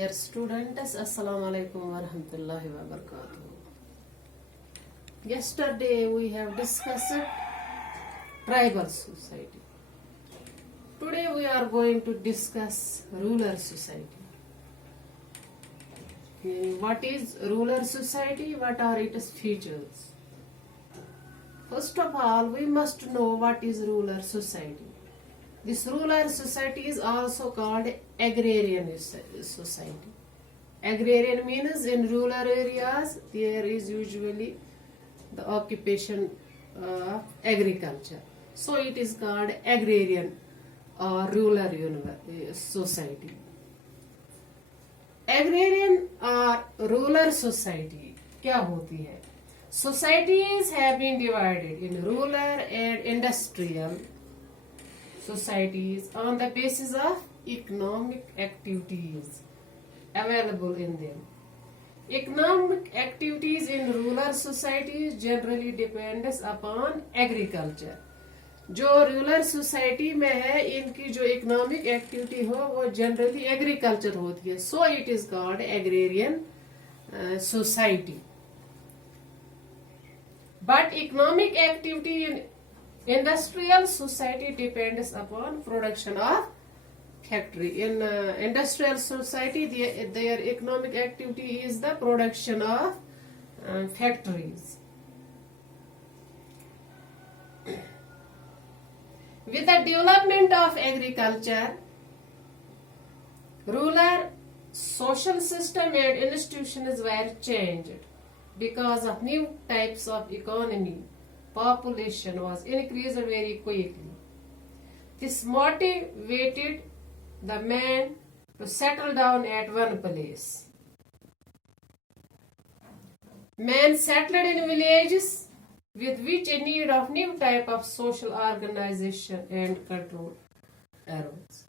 Dear students, Assalamu alaikum wa rahmatullahi wa barakatuh. Yesterday we have discussed tribal society. Today we are going to discuss rural society. What is rural society? What are its features? First of all, we must know what is rural society. This rural society is also called agrarian society. Agrarian means in rural areas there is usually the occupation of agriculture. So it is called agrarian or rural society. Agrarian or rural society क्या होती है? Societies have been divided in rural and industrial societies on the basis of economic activities available in them. Economic activities in rural societies generally depends upon agriculture. जो rural society में है इनकी जो economic activity हो वो generally agriculture होती है. So it is called agrarian society. But economic activity in industrial society depends upon production of factory. In industrial society their economic activity is the production of factories. With the development of agriculture, rural social system and institutions were changed because of new types of economy. Population was increased very quickly. This motivated the men to settle down at one place. Men settled in villages with which a need of new type of social organization and control arose.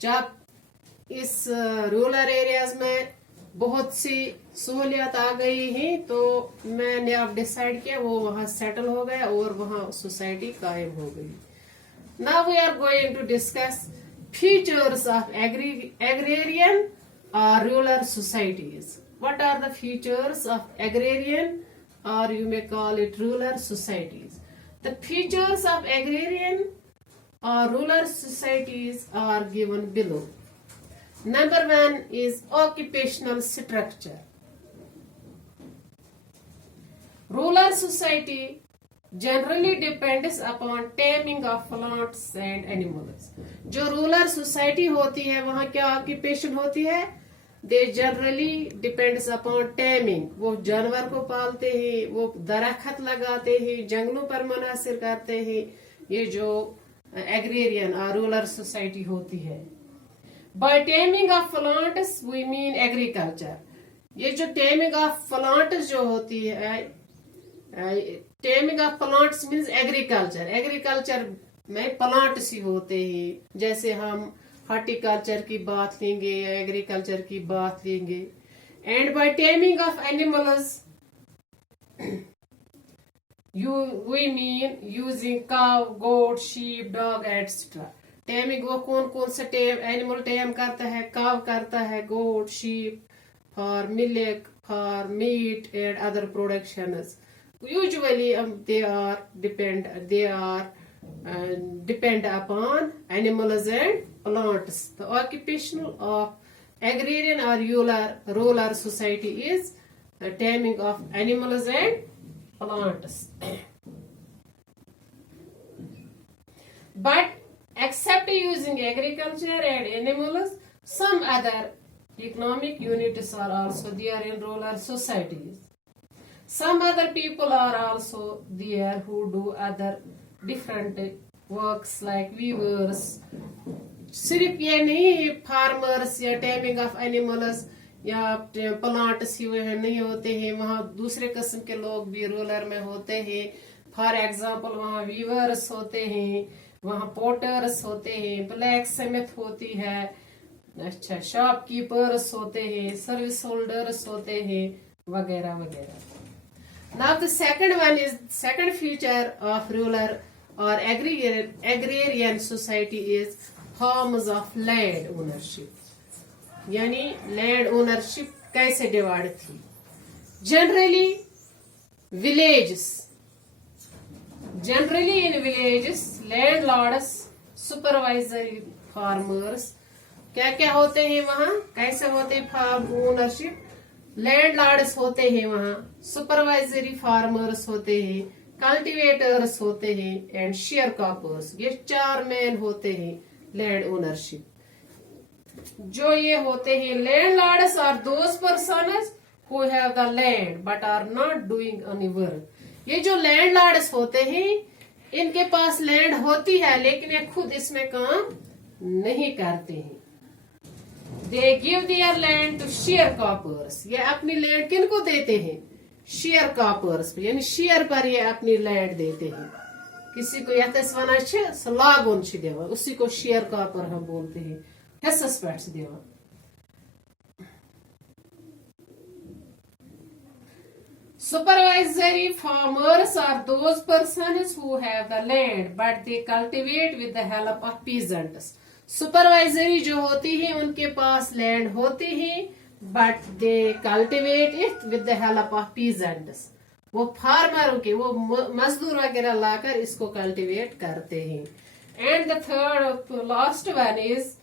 जब इस rural areas में बहुत सी सहूलियत आ गई हैं तो मैंने अब डिसाइड किया वो वहां सेटल हो गया और वहां सोसाइटी कायम हो गई. Now we are going to discuss features of agrarian और rural societies. What are the features of agrarian or you may call it rural societies. The features of agrarian or rural societies are given below. Number one is occupational structure. Rural society generally depends upon taming of plants and animals. जो rural society होती है वहाँ क्या occupation होती है? They generally depends upon taming. वो जानवर को पालते हैं, वो दरख्त लगाते हैं, जंगलों पर मुनासिर करते हैं. ये जो agrarian और rural society होती है. By taming of plants we mean agriculture. ये जो taming of plants जो होती है, taming of plants means agriculture. Agriculture में plants ही होते हैं. जैसे हम हॉर्टिकल्चर की बात लेंगे या एग्रीकल्चर की बात लेंगे. And by taming of animals we mean using cow, goat, sheep, dog etcetera. Taming वो कौन कौन सा एनिमल टेम करता है? काव करता है, goat, sheep for milk, for meat and other productions. Usually they are depend upon animals and plants. The occupation of agrarian or rural society is the taming of animals and plants. But except using agriculture and animals, some other economic units are also there in rural societies. Some other people are also there who do other different works like weavers. सिर्फ ये नहीं farmers या taming of animals या plants ही वह नहीं होते हैं. वहाँ दूसरे किस्म के लोग भी रूरल में होते हैं. फॉर एग्जांपल वहाँ वीवर्स होते हैं, वहाँ पोटर्स होते हैं, ब्लैक स्मिथ होती है, अच्छा शॉपकीपर्स होते हैं, सर्विस होल्डर्स होते हैं, वगैरह वगैरह. Now the second feature of rural or agrarian society is forms of land ownership. यानी लैंड ओनरशिप कैसे डिवाइड थी। Generally in villages landlords, supervisory farmers, क्या क्या होते हैं वहां, कैसे होते हैं फार्म ओनरशिप। लैंडलॉर्ड्स होते हैं वहां, सुपरवाइजरी फार्मर्स होते हैं, कल्टीवेटर्स होते हैं एंड शेयर क्रॉपर्स। ये 4 मैन होते हैं लैंड ओनरशिप। जो ये होते हैं landlords are those persons who have the land but are not doing any work. ये जो लैंडलॉर्ड्स होते हैं इनके पास लैंड होती है लेकिन ये खुद इसमें काम नहीं करते हैं। They give their land to share croppers. ये अपनी लैंड किनको देते हैं, शेयर क्रॉपर्स, यानी शेयर पर ये अपनी लैंड देते हैं। किसी को यथस वन लागोन दिवान, उसी को शेयर क्रॉपर हम बोलते हैं, हिस्सस पे दिवान। Supervisory farmers are those persons who have the land but they cultivate with the help of peasants. Supervisory जो होती है उनके पास लैंड होती है but they cultivate it with the help of peasants. वो फार्मरों के, वो मजदूर वगैरह लाकर इसको कल्टीवेट करते हैं। And the third last one is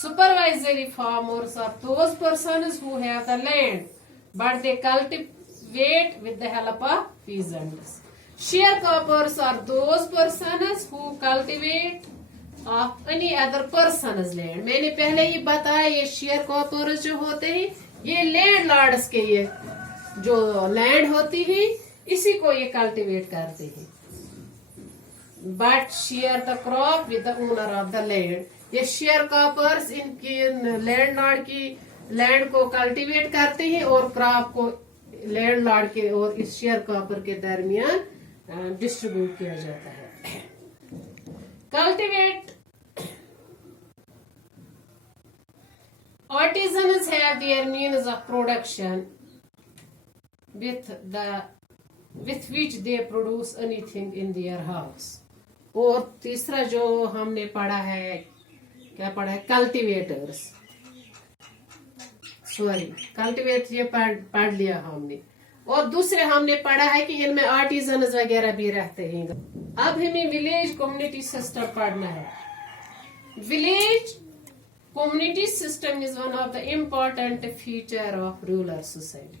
supervisory farmers are those persons who have the land but they cultivate with the help of peasants. Sharecroppers are those persons who cultivate of any other person's land. मैंने पहले ही बताया ये sharecroppers जो होते हैं ये landlords के, ये जो लैंड होती है इसी को ये कल्टीवेट करते हैं। But share the crop with the owner of the land. ये शेयर क्रॉपर्स इनकी लैंडलॉर्ड की लैंड को कल्टीवेट करते हैं और क्रॉप को लैंडलॉर्ड के और इस शेयर क्रॉपर के दरमियान डिस्ट्रीब्यूट किया जाता है। Cultivate artisans have their means of production with which they produce anything in their house. और तीसरा जो हमने पढ़ा है, क्या पढ़ा है, कल्टीवेटर्स, कल्टीवेट ये पढ़ लिया हमने। और दूसरे हमने पढ़ा है कि इनमें आर्टिजन्स वगैरह भी रहते हैं। अब हमें विलेज कम्युनिटी सिस्टम पढ़ना है। Village community system is one of the important feature of rural society.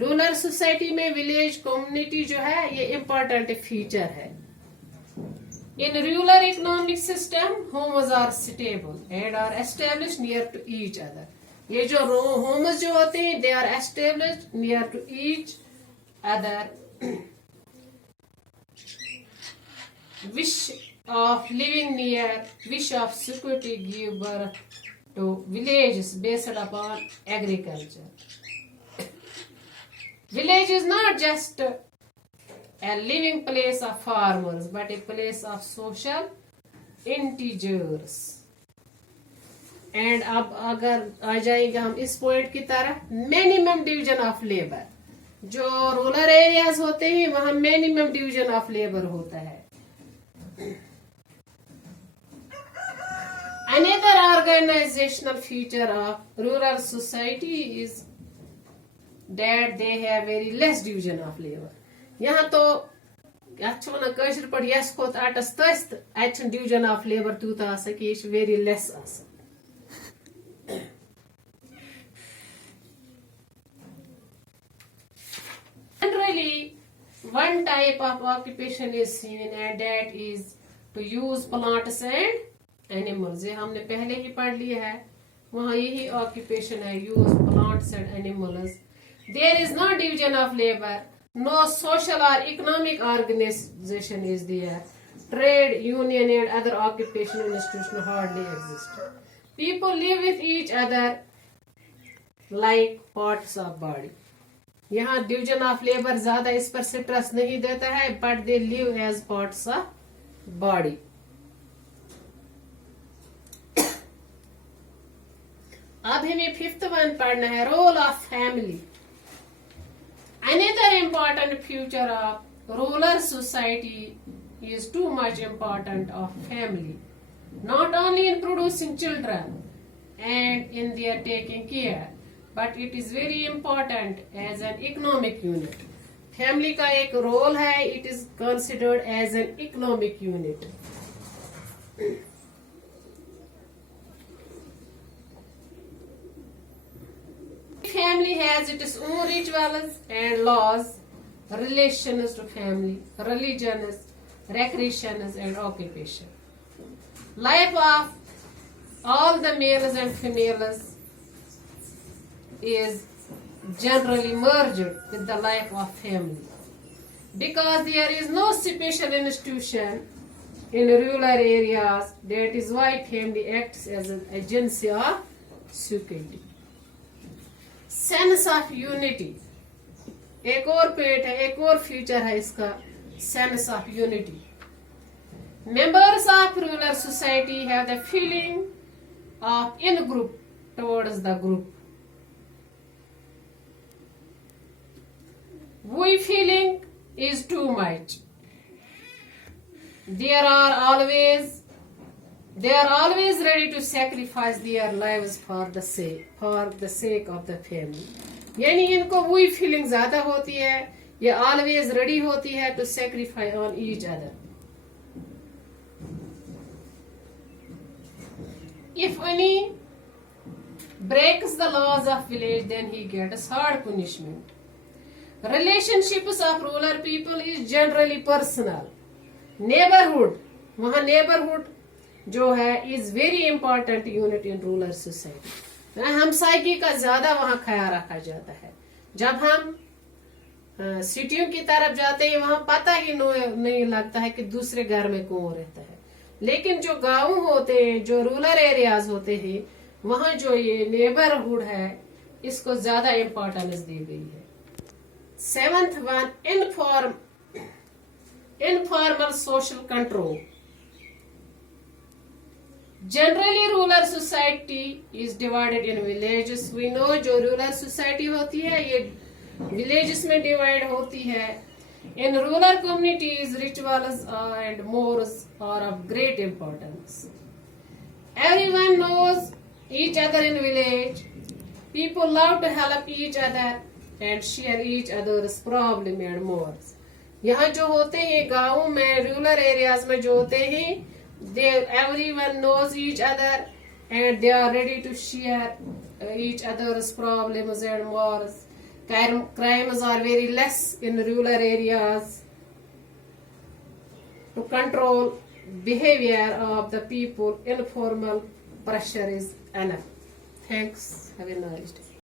Rural society में विलेज कम्युनिटी जो है ये इम्पोर्टेंट फीचर है। In rural economic system, homes are stable and are established near to each other. ये जो homes जो होते हैं, they are established near to each other. Wish of living near, wish of security give birth to villages based upon agriculture. Village is not just a living place of farmers but a place of social integers. And अब अगर आ जाएंगे हम इस point की तरफ, minimum division of labour. जो rural areas होते हैं वहां मिनिमम डिवीजन ऑफ लेबर होता है। Another organizational feature of rural society is that they have very less division of labor. यहाँ तो वन कशर पे यस खोत अटस तस तो डिवीजन ऑफ लेबर तूत कि very less. Generally, one type of occupation is seen and that is to use plants and animals. ये हमने पहले ही पढ़ लिया है, वहाँ यही occupation है, use plants and animals. There is no division of labor. No social or economic organization is there. Trade union and other occupational institutions hardly exist. People live with each other like parts of body. यहाँ division of labour ज्यादा इस पर stress नहीं देता है, but they live as parts of body. अब हमें fifth one पढ़ना है, role of family. Another important feature of rural society is too much important of family, not only in producing children and in their taking care, but it is very important as an economic unit. Family का एक role है, it is considered as an economic unit. Family has its own rituals and laws, relations to family, religions, recreations and occupation. Life of all the males and females is generally merged with the life of family, because there is no special institution in rural areas. That is why family acts as an agency of security. Sense of unity एक और पेट है, एक और future है इसका, sense of unity. Members of rural society have the feeling of in group towards the group. We feeling is too much. They are always ready to sacrifice their lives for the sake of the family. यानी इनको वही feeling ज्यादा होती है, ये always ready होती है to sacrifice on each other. If any breaks the laws of village, then he gets hard punishment. Relationships of rural people is generally personal. Neighborhood, वहाँ neighborhood जो है is very important unit in rural society. हमसायगी का ज्यादा वहाँ ख्याल रखा जाता है. जब हम सिटियों की तरफ जाते हैं वहाँ पता ही नहीं लगता है कि दूसरे घर में कौन रहता है, लेकिन जो गांव होते हैं, जो रूरल एरियाज होते हैं, वहाँ जो ये नेबरहुड है इसको ज्यादा इम्पोर्टेंस दी गई है. 7th one, informal social control. Generally rural society is divided in villages. We know जो rural society होती है ये villages में divide होती है. In rural communities, rituals and mores are of great importance. Everyone knows each other in village. People love to help each other and share each other's problem and mores. यहाँ जो होते हैं गाँव में, rural areas में जो होते हैं, everyone knows each other and they are ready to share each other's problems and mores. Crimes are very less in rural areas. To control behavior of the people, informal pressure is enough. Thanks. Have a nice day.